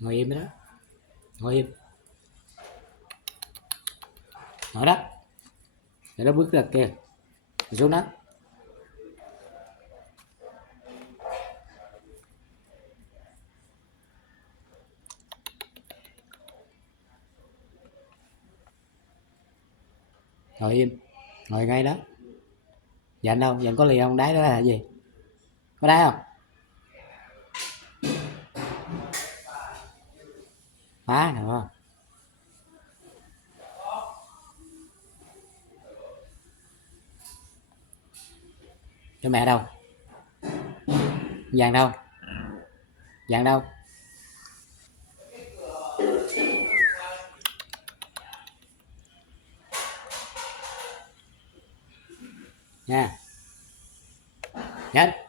Ngồi im đó, ngồi im. Ngồi đó, để nó bước ra kia, xuống đó. Ngồi im, ngồi ngay đó. Dành đâu, dành có lì không? Đáy đó là gì? Có đáy không? Phá nè không? Cho mẹ đâu? Vàng đâu? Vàng đâu? Nha. Nhanh.